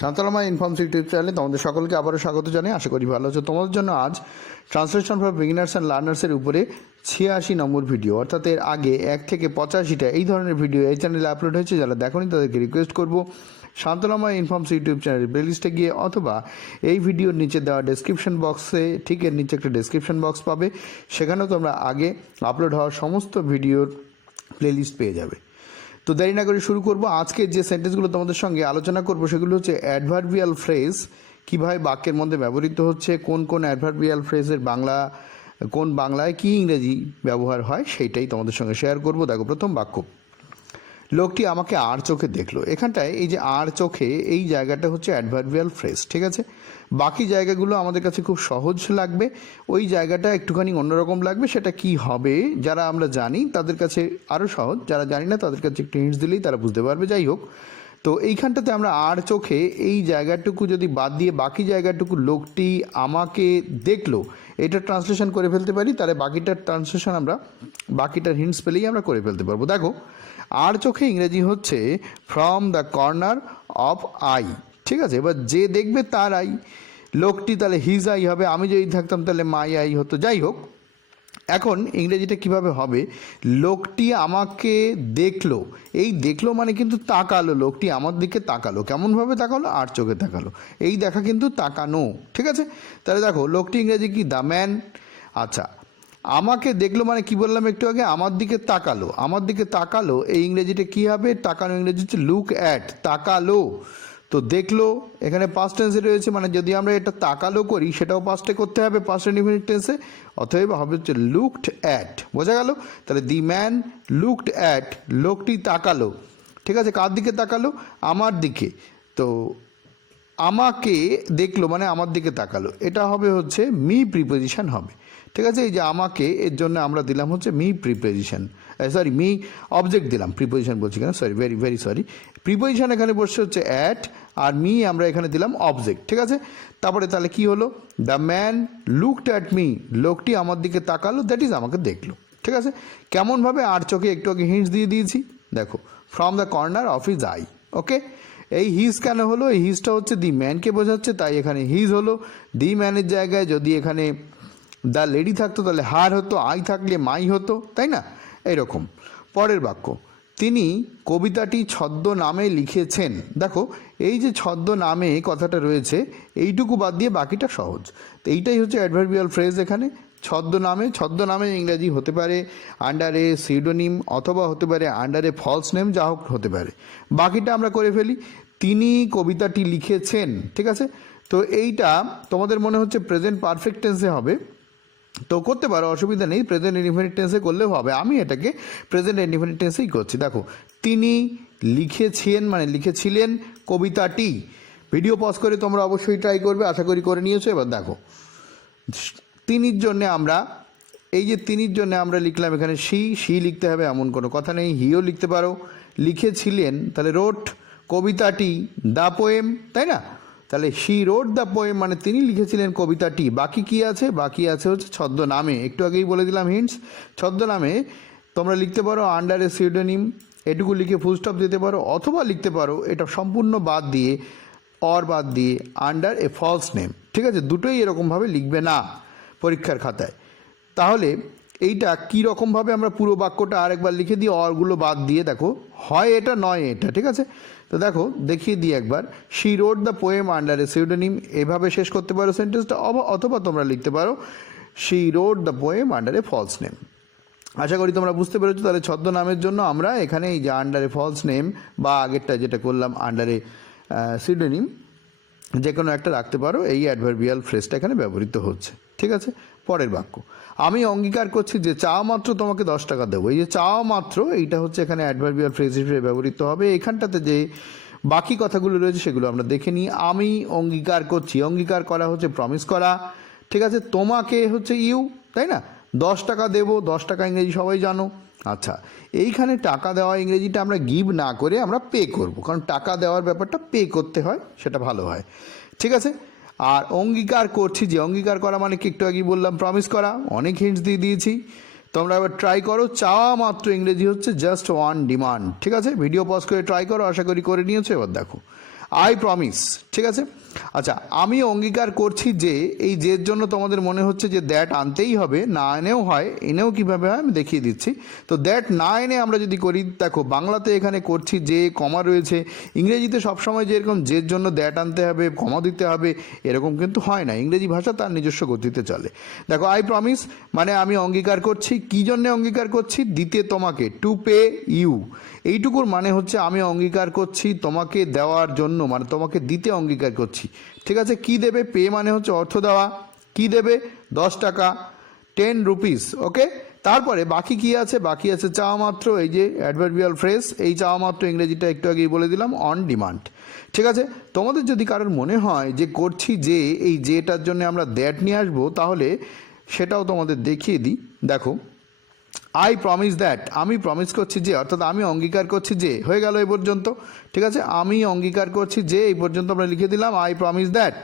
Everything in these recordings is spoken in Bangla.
শান্তনাময় ইনফর্মস ইউটিউব চ্যানেলে তোমাদের সকলকে আবারও স্বাগত জানাই। আশা করি ভালো আছো। তোমাদের জন্য আজ ট্রান্সলেশন ফর বিগিনার্স অ্যান্ড লার্নার্সের উপরে 86 নম্বর ভিডিও, অর্থাৎ এর আগে 1 থেকে 85টা এই ধরনের ভিডিও এই চ্যানেলে আপলোড হয়েছে। যারা দেখোনি তাদেরকে রিকোয়েস্ট করবো শান্তনাময় ইনফর্মস ইউটিউব চ্যানেলের প্লেলিস্টে গিয়ে অথবা এই ভিডিওর নিচে দেওয়া ডেসক্রিপশন বক্সে, ঠিক এর নিচে একটা ডেসক্রিপশন বক্স পাবে, সেখানেও তোমরা আগে আপলোড হওয়া সমস্ত ভিডিওর প্লেলিস্ট পেয়ে যাবে। তো দেরি না করে শুরু করব। আজকে যে সেন্টেন্সগুলো তোমাদের সঙ্গে আলোচনা করব সেগুলো হচ্ছে অ্যাডভার্বিয়াল ফ্রেজ, কীভাবে বাক্যের মধ্যে ব্যবহৃত হচ্ছে, কোন কোন অ্যাডভার্বিয়াল ফ্রেজের কোন বাংলায় কী ইংরেজি ব্যবহার হয়, সেইটাই তোমাদের সঙ্গে শেয়ার করব। দেখো, প্রথম বাক্য, লোকটি আমাকে আর চোখে দেখলো। এখানটায় এই যে আর চোখে, এই জায়গাটা হচ্ছে অ্যাডভার্বিয়াল ফ্রেজ, ঠিক আছে। বাকি জায়গাগুলো আমাদের কাছে খুব সহজ লাগবে, ওই জায়গাটা একটুখানি অন্যরকম লাগবে। সেটা কি হবে যারা আমরা জানি তাদের কাছে আরও সহজ, যারা জানি না তাদের কাছে একটু হিন্টস দিলেই তারা বুঝতে পারবে। যাই হোক, তো এইখানটাতে আমরা আর চোখে এই জায়গাটুকু যদি বাদ দিয়ে বাকি জায়গাটুকু লোকটি আমাকে দেখলো, এটা ট্রান্সলেশন করে ফেলতে পারি, তাহলে বাকিটার ট্রান্সলেশন আমরা বাকিটার হিন্টস পেলেই আমরা করে ফেলতে পারবো। দেখো, আর চোখে ইংরেজি হচ্ছে from the corner of I, ঠিক আছে। এবার যে দেখবে তার আই, লোকটি তাহলে হিজ আই হবে, আমি যদি থাকতাম তাহলে মাই আই হতো। যাই হোক, এখন ইংরেজিটা কিভাবে হবে, লোকটি আমাকে দেখলো, এই দেখলো মানে কিন্তু তাকালো, লোকটি আমার দিকে তাকালো। কেমনভাবে তাকালো? আর চোখে তাকালো। এই দেখা কিন্তু তাকানো, ঠিক আছে। তাহলে দেখো, লোকটি ইংরেজি কি? The man. আচ্ছা, আমাকে দেখলো মানে কি বললাম একটু আগে? আমার দিকে তাকালো। আমার দিকে তাকালো, এই ইংরেজিটা কি হবে? তাকানো ইংরেজি হচ্ছে লুক অ্যাট, তাকালো। তো দেখলো এখানে পাস্ট টেন্সে রয়েছে, মানে যদি আমরা এটা তাকালো করি সেটাও পাস্টে করতে হবে, পাস্ট ইনডিফিনিট টেন্সে, অতএব হবে হচ্ছে লুকড অ্যাট। বোঝা গেল? তাহলে দি ম্যান লুকড অ্যাট, লোকটি তাকালো, ঠিক আছে। কার দিকে তাকালো? আমার দিকে। তো আমাকে দেখলো মানে আমার দিকে তাকালো, এটা হবে হচ্ছে মি প্রিপোজিশন হবে, ঠিক আছে। এই যে আমাকে, এর জন্য আমরা দিলাম হচ্ছে me preposition, sorry me object দিলাম, প্রিপোজিশন বলছি কেন, সরি, ভেরি সরি। প্রিপোজিশন এখানে বসছে হচ্ছে অ্যাট, আর মি আমরা এখানে দিলাম অবজেক্ট, ঠিক আছে। তারপরে তাহলে কি হলো? The man looked at me, লোকটি আমার দিকে তাকালো, দ্যাট ইজ আমাকে দেখলো, ঠিক আছে। কেমনভাবে? আর চোখে একটু আগে হিন্টস দিয়ে দিয়েছি। দেখো, from the corner of his eye, okay. এই হিজ কেন হলো? এই হিজটা হচ্ছে দি ম্যানকে বোঝাচ্ছে, তাই এখানে হিজ হলো। দি ম্যানের জায়গায় যদি এখানে দ্য লেডি থাকতো তাহলে হার হতো, আই থাকলে মাই হতো, তাই না? এইরকম। পরের বাক্য, তিনি কবিতাটি ছদ্ম নামে লিখেছেন। দেখো, এই যে ছদ্ম নামে কথাটা রয়েছে, এইটুকু বাদ দিয়ে বাকিটা সহজ। তো এইটাই হচ্ছে অ্যাডভার্বিয়াল ফ্রেজ এখানে, ছদ্মনামে ইংরেজি হতে পারে আন্ডারে সিউডোনিম, অথবা হতে পারে আন্ডারে ফলস নেম, যা হোক হতে পারে। বাকিটা আমরা করে ফেলি। তিনি কবিতাটি লিখেছেন, ঠিক আছে। তো এইটা তোমাদের মনে হচ্ছে প্রেজেন্ট পারফেক্ট টেন্সে হবে, তো করতে পারো, অসুবিধা নেই, প্রেজেন্ট ইনডিফিনিট টেন্সে করলেও হবে। আমি এটাকে প্রেজেন্ট ইনডিফিনিট টেন্সেই করছি। দেখো, তিনি লিখেছেন মানে লিখেছিলেন কবিতাটি। ভিডিও পজ করে তোমরা অবশ্যই ট্রাই করবে, আশা করি করে নিয়েছো। এবার দেখো, তিনির জন্যে আমরা, এই যে তিনির জন্য আমরা লিখলাম এখানে সি লিখতে হবে এমন কোনো কথা নেই, হিও লিখতে পারো। লিখেছিলেন তাহলে রোট কবিতাটি, দ্য পোয়েম, তাই না? তাহলে শি রোট দ্য পোয়েম মানে তিনি লিখেছিলেন কবিতাটি। বাকি কি আছে? বাকি আছে হচ্ছে ছদ্মনামে, একটু আগেই বলে দিলাম হিন্টস। ছদ্মনামে তোমরা লিখতে পারো আন্ডার এ সিউডোনিম, এটুকু লিখে ফুল স্টপ দিতে পারো, অথবা লিখতে পারো এটা সম্পূর্ণ বাদ দিয়ে, অর বাদ দিয়ে, আন্ডার এ ফলস নেম, ঠিক আছে। দুটোই এরকমভাবে লিখবে না পরীক্ষার খাতায়। তাহলে এইটা কী রকমভাবে আমরা পুরো বাক্যটা আরেকবার লিখে দিই, অরগুলো বাদ দিয়ে। দেখো, হয় এটা নয় এটা, ঠিক আছে। তো দেখো, দেখিয়ে দিই একবার। She wrote the poem under a pseudonym, এভাবে শেষ করতে পারো সেন্টেন্সটা, অথবা তোমরা লিখতে পারো she wrote the poem under a false name. আশা করি তোমরা বুঝতে পেরেছো। তাহলে ছদ্মনামের জন্য আমরা এখানে এই যে আন্ডার এ ফলস নেম, বা আগেরটা যেটা করলাম আন্ডার এ সিউডোনিম, যে কোনো একটা রাখতে পারো। এই অ্যাডভার্বিয়াল ফ্রেজটা এখানে ব্যবহৃত হচ্ছে, ঠিক আছে। পরের বাক্য, আমি অঙ্গীকার করছি যে চাওয়া মাত্র তোমাকে 10 টাকা দেবো। এই যে চাওয়া মাত্র, এইটা হচ্ছে এখানে অ্যাডভার্বিয়াল ফ্রেজ হিসেবে ব্যবহৃত হবে। এখানটাতে যে বাকি কথাগুলো রয়েছে সেগুলো আমরা দেখে নিই। আমি অঙ্গীকার করছি, অঙ্গীকার করা হচ্ছে প্রমিস করা, ঠিক আছে। তোমাকে হচ্ছে ইউ, তাই না? 10 টাকা দেবো, 10 টাকা ইংরেজি সবাই জানো। আচ্ছা, এইখানে টাকা দেওয়া ইংরেজিটা আমরা গিভ না করে আমরা পে করব, কারণ টাকা দেওয়ার ব্যাপারটা পে করতে হয়, সেটা ভালো হয়, ঠিক আছে। আর অঙ্গীকার করছি, যে অঙ্গীকার করা মানে কি একটু আগেই বললাম প্রমিস করা, অনেক হিন্টস দিয়ে দিয়েছি। তোমরা এবার ট্রাই করো। চাওয়া মাত্র ইংরেজি হচ্ছে জাস্ট ওয়ান ডিমান্ড, ঠিক আছে। ভিডিও পজ করে ট্রাই করো, আশা করি করে নিয়েছো। এবার দেখো, আই প্রমিস, ঠিক ঠিক আছে। আচ্ছা, আমি অঙ্গীকার করছি যে, এই যের জন্য তোমাদের মনে হচ্ছে যে দ্যাট আনতেই হবে, না এনেও হয়, এনেও কীভাবে হয় আমি দেখিয়ে দিচ্ছি। তো দ্যাট না এনে আমরা যদি করি, দেখো বাংলাতে এখানে করছি যে কমা রয়েছে, ইংরেজিতে সবসময় যে এরকম যের জন্য দ্যাট আনতে হবে, কমা দিতে হবে, এরকম কিন্তু হয় না। ইংরেজি ভাষা তার নিজস্ব গতিতে চলে। দেখো আই প্রমিস মানে আমি অঙ্গীকার করছি। কী জন্যে অঙ্গীকার করছি? দিতে তোমাকে, টু পে ইউ। এইটুকুর মানে হচ্ছে আমি অঙ্গীকার করছি তোমাকে দেওয়ার জন্য, মানে তোমাকে দিতে অঙ্গীকার করছি। ঠিক আছে, কি দেবে? পে মানে হচ্ছে অর্থ দেওয়া। কি দেবে? 10 টাকা, 10 রুপিস। ওকে, তারপরে বাকি কি আছে? বাকি আছে চাওয়া মাত্র, এই যে অ্যাডভার্বিয়াল ফ্রেজ। এই চাওয়া মাত্র ইংরেজিটা একটু আগেই বলে দিলাম, অন ডিমান্ড। ঠিক আছে, তোমাদের যদি কারোর মনে হয় যে করছি যে এই যেটার জন্য আমরা দ্যাট নিয়ে আসবো, তাহলে সেটাও তোমাদের দেখিয়ে দিই। দেখো আই প্রমিস দ্যাট, আমি প্রমিস করছি যে, অর্থাৎ আমি অঙ্গীকার করছি যে, হয়ে গেল এই পর্যন্ত। ঠিক আছে, আমি অঙ্গীকার করছি যে, এই পর্যন্ত আমরা লিখে দিলাম আই প্রমিস দ্যাট।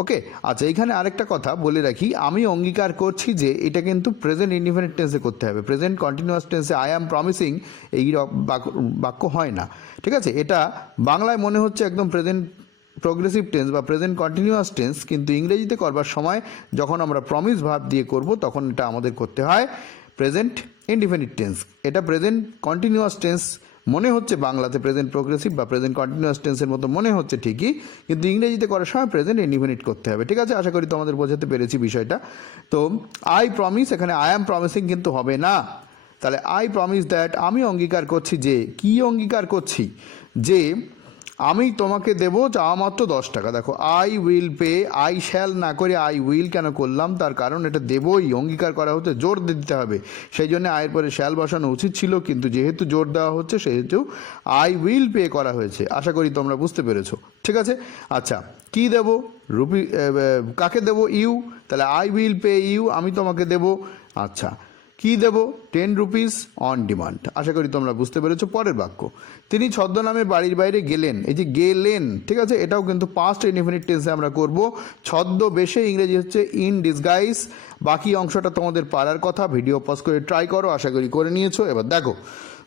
ওকে, আচ্ছা এখানে আরেকটা কথা বলে রাখি, আমি অঙ্গীকার করছি যে এটা কিন্তু প্রেজেন্ট ইনডিফিনিট টেন্সে করতে হবে। প্রেজেন্ট কন্টিনিউয়াস টেন্সে আই অ্যাম প্রমিসিং এই বাক্য হয় না। ঠিক আছে, এটা বাংলায় মনে হচ্ছে একদম প্রেজেন্ট প্রোগ্রেসিভ টেন্স বা প্রেজেন্ট কন্টিনিউয়াস টেন্স, কিন্তু ইংরেজিতে করবার সময় যখন আমরা প্রমিস ভার্ব দিয়ে করব, তখন এটা আমাদের করতে হয় প্রেজেন্ট ইনডিফিনিট টেন্স। এটা প্রেজেন্ট কন্টিনিউয়াস টেন্স মনে হচ্ছে বাংলাতে প্রেজেন্ট প্রোগ্রেসিভ বা প্রেজেন্ট কন্টিনিউয়াস টেন্সের মতো মনে হচ্ছে ঠিকই, কিন্তু ইংরেজিতে করার সময় প্রেজেন্ট ইনডিফিনিট করতে হবে। ঠিক আছে, আশা করি তোমাদের বোঝাতে পেরেছি বিষয়টা। তো আই প্রমিস, এখানে আই অ্যাম প্রমিসিং কিন্তু হবে না। তাহলে আই প্রমিস দ্যাট, আমি অঙ্গীকার করছি যে, কি অঙ্গীকার করছি? যে আমি তোমাকে দেবো চাওয়া মাত্র 10 টাকা। দেখো I will pay, I shall না করে আই উইল কেন করলাম? তার কারণ এটা দেবই, অঙ্গীকার করা হচ্ছে, জোর দিতে হবে, সেই জন্য আয়ের পরে শ্যাল বসানো উচিত ছিল, কিন্তু যেহেতু জোর দেওয়া হচ্ছে সেহেতু আই উইল পে করা হয়েছে। আশা করি তোমরা বুঝতে পেরেছো। ঠিক আছে, আচ্ছা কি দেব? রুপি, কাকে দেব? ইউ। তাহলে আই উইল পে ইউ, আমি তোমাকে দেব। আচ্ছা কি দেব? 10 রুপিস অন ডিমান্ড। আশা করি তোমরা বুঝতে পেরেছো। পরের বাক্য, তিনি ছদ্মনামে বাড়ির বাইরে গেলেন। এই যে গেলেন, ঠিক আছে, এটাও কিন্তু পাস্ট ইনডিফিনিট টেন্সে আমরা করব। ছদ্মবেশে ইংরেজি হচ্ছে ইন ডিসগাইজ। বাকি অংশটা তোমাদের পারার কথা, ভিডিও পজ করে ট্রাই করো, আশা করি করে নিয়েছো। এবার দেখো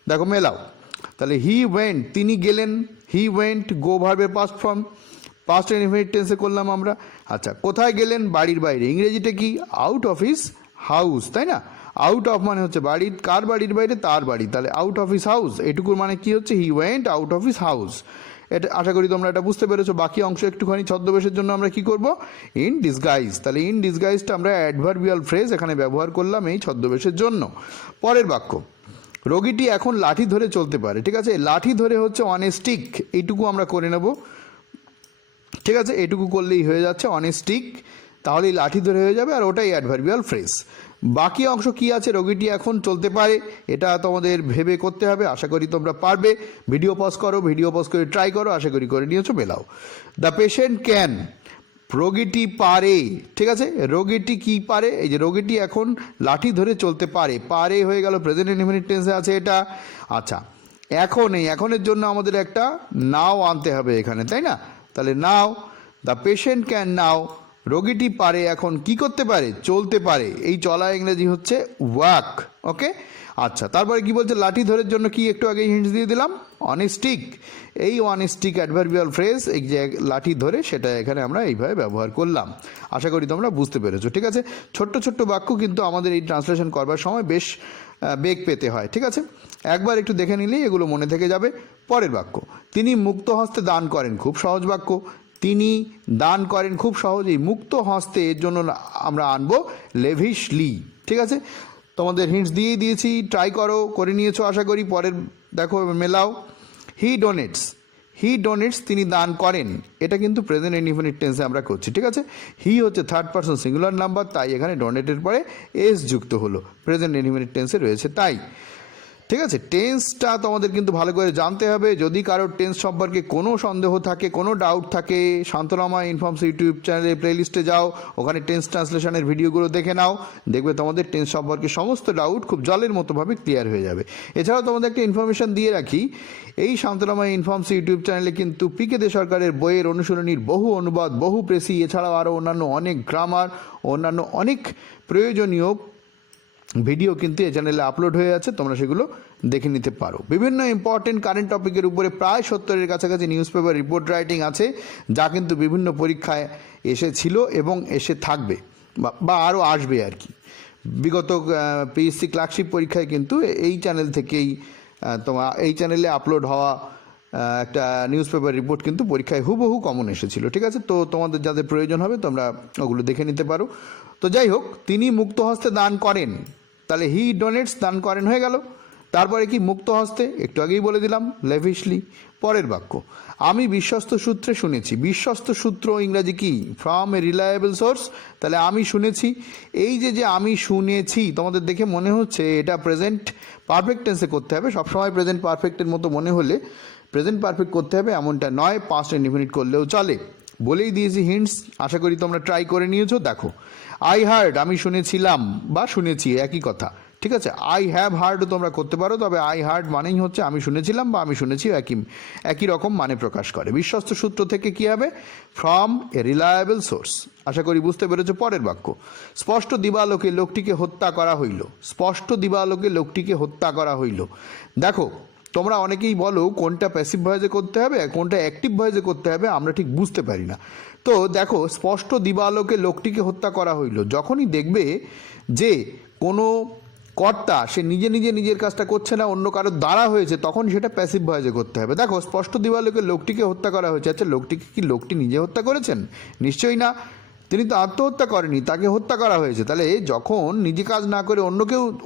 দেখো মেলাও। তাহলে হি ওয়েন্ট, তিনি গেলেন। হি ওয়েন্ট, গো ভার্বের পাস্ট ফর্ম, পাস্ট ইনডিফিনিট টেন্সে করলাম আমরা। আচ্ছা কোথায় গেলেন? বাড়ির বাইরে। ইংরেজিটা কি? আউট অফ হিজ হাউস, তাই না? আউট অফ মানে হচ্ছে বাড়ি, কার বাড়ির বাইরে? তার বাড়ি। তাহলে আউট অফ হিস হাউস, এটুকুর মানে কি হচ্ছে? He went out of his house. এটা আশা করি তোমরা এটা বুঝতে পেরেছো। বাকি অংশ একটুখানি ছদ্মবেশের জন্য আমরা কি করব? In disguise. তাহলে ইন ডিসগাইজটা আমরা অ্যাডভার্বিয়াল ফ্রেজ এখানে ব্যবহার করলাম এই ছদ্মবেশের জন্য। পরের বাক্য, রোগীটি এখন লাঠি ধরে চলতে পারে। ঠিক আছে, লাঠি ধরে হচ্ছে অন এ স্টিক, এইটুকু আমরা করে নেব। ঠিক আছে, এটুকু করলেই হয়ে যাচ্ছে, অন এ স্টিক, তাহলেই লাঠি ধরে হয়ে যাবে, আর ওটাই অ্যাডভার্বিয়াল ফ্রেজ। বাকি অংশ কি আছে? রোগীটি এখন চলতে পারে, এটা তোমাদের ভেবে করতে হবে। আশা করি তোমরা পারবে। ভিডিও পজ করো, ভিডিও পজ করে ট্রাই করো, আশা করি করে নিয়েছো। মেলাও। দ্য পেশেন্ট ক্যান, রোগীটি পারে। ঠিক আছে, রোগীটি কি পারে? এই যে রোগীটি এখন লাঠি ধরে চলতে পারে, পারে হয়ে গেল প্রেজেন্ট ইনডিফিনিট টেন্সে আছে এটা। আচ্ছা এখন, এই এখনের জন্য আমাদের একটা নাও আনতে হবে এখানে, তাই না? তাহলে নাও, দ্য পেশেন্ট ক্যান নাও, রোগীটি পারে এখন কি করতে পারে? চলতে পারে। এই চলা ইংরেজি হচ্ছে ওয়াক। ওকে, আচ্ছা তারপরে কি বলছে? লাঠি ধরের জন্য কি একটু আগে হিন্টস দিয়ে দিলাম, অন এ স্টিক। এই on a stick adverbial phrase, এই যে লাঠি ধরে, সেটা এখানে আমরা এইভাবে ব্যবহার করলাম। আশা করি তোমরা বুঝতে পেরেছো। ঠিক আছে, ছোট্ট ছোট্ট বাক্য কিন্তু আমাদের এই ট্রান্সলেশন করবার সময় বেশ বেগ পেতে হয়। ঠিক আছে, একবার একটু দেখে নিলেই এগুলো মনে থেকে যাবে। পরের বাক্য, তিনি মুক্ত হস্তে দান করেন। খুব সহজ বাক্য, তিনি দান করেন, খুব সহজেই। মুক্ত হস্তে এর জন্য আমরা আনবো লেভিশলি। ঠিক আছে, তোমাদের হিন্টস দিয়েই দিয়েছি, ট্রাই করো, করে নিয়েছো আশা করি। পরের দেখো মেলাও, হি ডোনেটস, হি ডোনেটস, তিনি দান করেন। এটা কিন্তু প্রেজেন্ট ইনডিফিনিট টেন্সে আমরা করছি। ঠিক আছে, হি হচ্ছে থার্ড পারসন সিঙ্গুলার নাম্বার, তাই এখানে ডোনেটের পরে এস যুক্ত হলো, প্রেজেন্ট ইনডিফিনিট টেন্সে রয়েছে তাই। ঠিক আছে, টেন্সটা তোমাদের কিন্তু ভালো করে জানতে হবে। যদি কারোর টেন্স সম্পর্কে কোনো সন্দেহ থাকে, কোনো ডাউট থাকে, শান্তনাময় ইনফর্মস ইউটিউব চ্যানেলে প্লেলিস্টে যাও, ওখানে টেন্স ট্রান্সলেশনের ভিডিওগুলো দেখে নাও, দেখবে তোমাদের টেন্স সম্পর্কে সমস্ত ডাউট খুব জলের মতোভাবে ক্লিয়ার হয়ে যাবে। এছাড়াও তোমাদের একটা ইনফরমেশান দিয়ে রাখি, এই শান্তনাময় ইনফর্মস ইউটিউব চ্যানেলে কিন্তু পিকে দে সরকারের বইয়ের অনুশীলনীর বহু অনুবাদ, বহু প্রেসি, এছাড়াও আরও অন্যান্য অনেক গ্রামার, অন্যান্য অনেক প্রয়োজনীয় ভিডিও কিন্তু এই চ্যানেলে আপলোড হয়ে আছে, তোমরা সেগুলো দেখে নিতে পারো। বিভিন্ন ইম্পর্টেন্ট কারেন্ট টপিকের উপরে প্রায় 70-এর কাছাকাছি নিউজ পেপার রিপোর্ট রাইটিং আছে, যা কিন্তু বিভিন্ন পরীক্ষায় এসেছিল এবং এসে থাকবে বা আরও আসবে আর কি। বিগত পিএসসি ক্লার্কশিপ পরীক্ষায় কিন্তু এই চ্যানেল থেকেই এই চ্যানেলে আপলোড হওয়া একটা নিউজ পেপার রিপোর্ট কিন্তু পরীক্ষায় হুবহু কমন এসেছিল। ঠিক আছে, তো তোমাদের যাদের প্রয়োজন হবে তোমরা ওগুলো দেখে নিতে পারো। তো যাই হোক, তিনি মুক্ত হস্তে দান করেন, তাহলে হি ডোনেটস, দান করেন হয়ে গেল। তারপরে কি মুক্ত হস্তে, একটু আগেই বলে দিলাম, লেভিশলি। পরের বাক্য, আমি বিশ্বস্ত সূত্রে শুনেছি। বিশ্বস্ত সূত্র ইংরাজি কি? From a reliable source. তাহলে আমি শুনেছি, এই যে আমি শুনেছি, তোমাদের দেখে মনে হচ্ছে এটা প্রেজেন্ট পারফেক্ট টেন্সে করতে হবে। সবসময় প্রেজেন্ট পারফেক্টের মতো মনে হলে প্রেজেন্ট পারফেক্ট করতে হবে এমনটা নয়, পাস্ট ইনডিফিনিট করলেও চলে। বলেই দিয়েছি হিন্টস, আশা করি তোমরা ট্রাই করে নিয়েছো। দেখো, আই হার্ড, আমি শুনেছিলাম বা শুনেছি, একই কথা। ঠিক আছে, আই হ্যাভ হার্ডও তোমরা করতে পারো, তবে আই হার্ড মানেই হচ্ছে আমি শুনেছিলাম বা আমি শুনেছি, একই রকম মানে প্রকাশ করে। বিশ্বস্ত সূত্র থেকে কি হবে? From a reliable source. আশা করি বুঝতে পেরেছো। পরের বাক্য, স্পষ্ট দিবালোকে লোকটিকে হত্যা করা হইল। স্পষ্ট দিবালোকে লোকটিকে হত্যা করা হইল। দেখো, তোমরা অনেকেই বলো কোনটা প্যাসিভ ভয়েসে করতে হবে কোনটা অ্যাক্টিভ ভয়েসে করতে হবে, আমরা ঠিক বুঝতে পারি না। তো দেখো, স্পষ্ট দিবালোকে লোকটিকে হত্যা করা হইল, যখনই দেখবে যে কোনো কর্তা সে নিজে নিজের কাজটা করছে না, অন্য কারোর দ্বারা হয়েছে, তখন সেটা প্যাসিভ ভয়েসে করতে হবে। দেখো, স্পষ্ট দিবালোকে লোকটিকে হত্যা করা হয়েছে। আচ্ছা, লোকটিকে কি লোকটি নিজে হত্যা করেছেন? নিশ্চয়ই না, তিনি তো আত্মহত্যা করেনি, তাকে হত্যা করা হয়েছে। তাহলে যখন নিজে কাজ না করে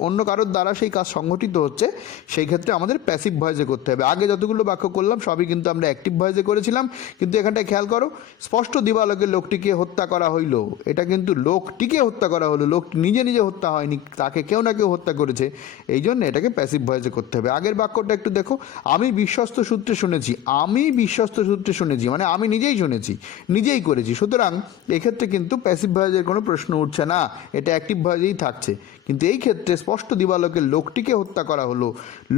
অন্য কারোর দ্বারা সেই কাজ সংগঠিত হচ্ছে, সেই ক্ষেত্রে আমাদের প্যাসিভ ভয়েসে করতে হবে। আগে যতগুলো বাক্য করলাম সবই কিন্তু আমরা অ্যাক্টিভ ভয়েসে করেছিলাম, কিন্তু এখানটায় খেয়াল করো, স্পষ্ট দিবালোকে লোকটিকে হত্যা করা হইল, এটা কিন্তু লোকটিকে হত্যা করা হলো, লোক নিজে হত্যা হয়নি, তাকে কেউ না কেউ হত্যা করেছে, এই জন্য এটাকে প্যাসিভ ভয়েসে করতে হবে। আগের বাক্যটা একটু দেখো, আমি বিশ্বস্ত সূত্রে শুনেছি। আমি বিশ্বস্ত সূত্রে শুনেছি মানে আমি নিজেই শুনেছি, নিজেই করেছি, সুতরাং এক্ষেত্রে কিন্তু প্যাসিভ ভয়েসের কোনো প্রশ্ন উঠছে না, এটা অ্যাক্টিভ ভয়েসেই থাকছে। কিন্তু এই ক্ষেত্রে স্পষ্ট দিবালোকে লোকটিকে হত্যা করা হলো,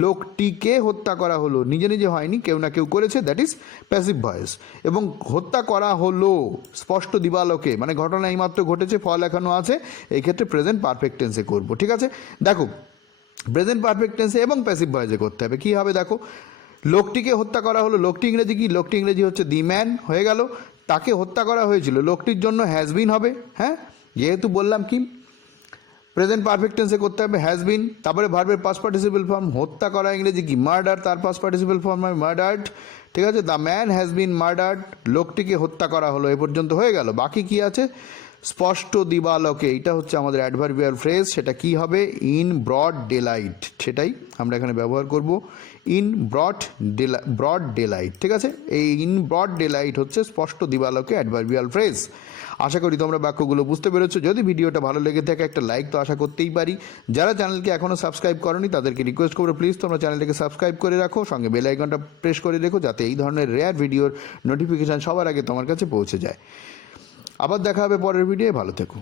লোকটিকে হত্যা করা হলো, নিজে হয়নি, কেউ না কেউ করেছে, দ্যাট ইজ প্যাসিভ ভয়েস। এবং হত্যা করা হলো স্পষ্ট দিবালোকে মানে ঘটনা এইমাত্র ঘটেছে, ফল এখনো আছে, এই ক্ষেত্রে প্রেজেন্ট পারফেক্ট টেন্সে করব। ঠিক আছে, দেখো, প্রেজেন্ট পারফেক্ট টেন্সে এবং প্যাসিভ ভয়েসে করতে হবে। কী হবে দেখো, লোকটিকে হত্যা করা হলো, লোকটি ইংরেজি কি? লোকটি ইংরেজি হচ্ছে দি ম্যান, হয়ে গেল। তাকে হত্যা করা হয়েছিল, লোকটির জন্য হ্যাজ বিন হবে। হ্যাঁ, যেহেতু বললাম কি প্রেজেন্ট পারফেক্ট টেন্সে করতে হবে হ্যাজ বিন, তারপরে ভার্বের পাস্ট পার্টিসিপল ফর্ম, হত্যা করা ইংরেজি কি? মার্ডার, তার পাস্ট পার্টিসিপল ফর্ম হয় মার্ডার্ড। ঠিক আছে, the man has been murdered, লোকটিকে হত্যা করা হলো, এ পর্যন্ত হয়ে গেল। বাকি কি আছে? স্পষ্ট দিবালোকে, এটা হচ্ছে আমাদের অ্যাডভার্বিয়াল ফ্রেজ, সেটা কি হবে? ইন ব্রড ডেলাইট, সেটাই আমরা এখানে ব্যবহার করব, ইন ব্রড ডেলাইট। ঠিক আছে, এই ইন ব্রড ডেলাইট হচ্ছে স্পষ্ট দিবালোকে অ্যাডভার্বিয়াল ফ্রেজ। আশা করি তোমরা বাক্যগুলো বুঝতে পেরেছো। যদি ভিডিওটা ভালো লেগে থাকে একটা লাইক তো আশা করতেই পারি। যারা চ্যানেলকে এখনও সাবস্ক্রাইব করনি তাদেরকে রিকোয়েস্ট করবো, প্লিজ তোমরা চ্যানেলটাকে সাবস্ক্রাইব করে রাখো, সঙ্গে বেল আইকনটা প্রেস করে রেখো, যাতে এই ধরনের রেয়ার ভিডিওর নোটিফিকেশান সবার আগে তোমার কাছে পৌঁছে যায়। আবার দেখা হবে পরের ভিডিও, ভালো থেকো।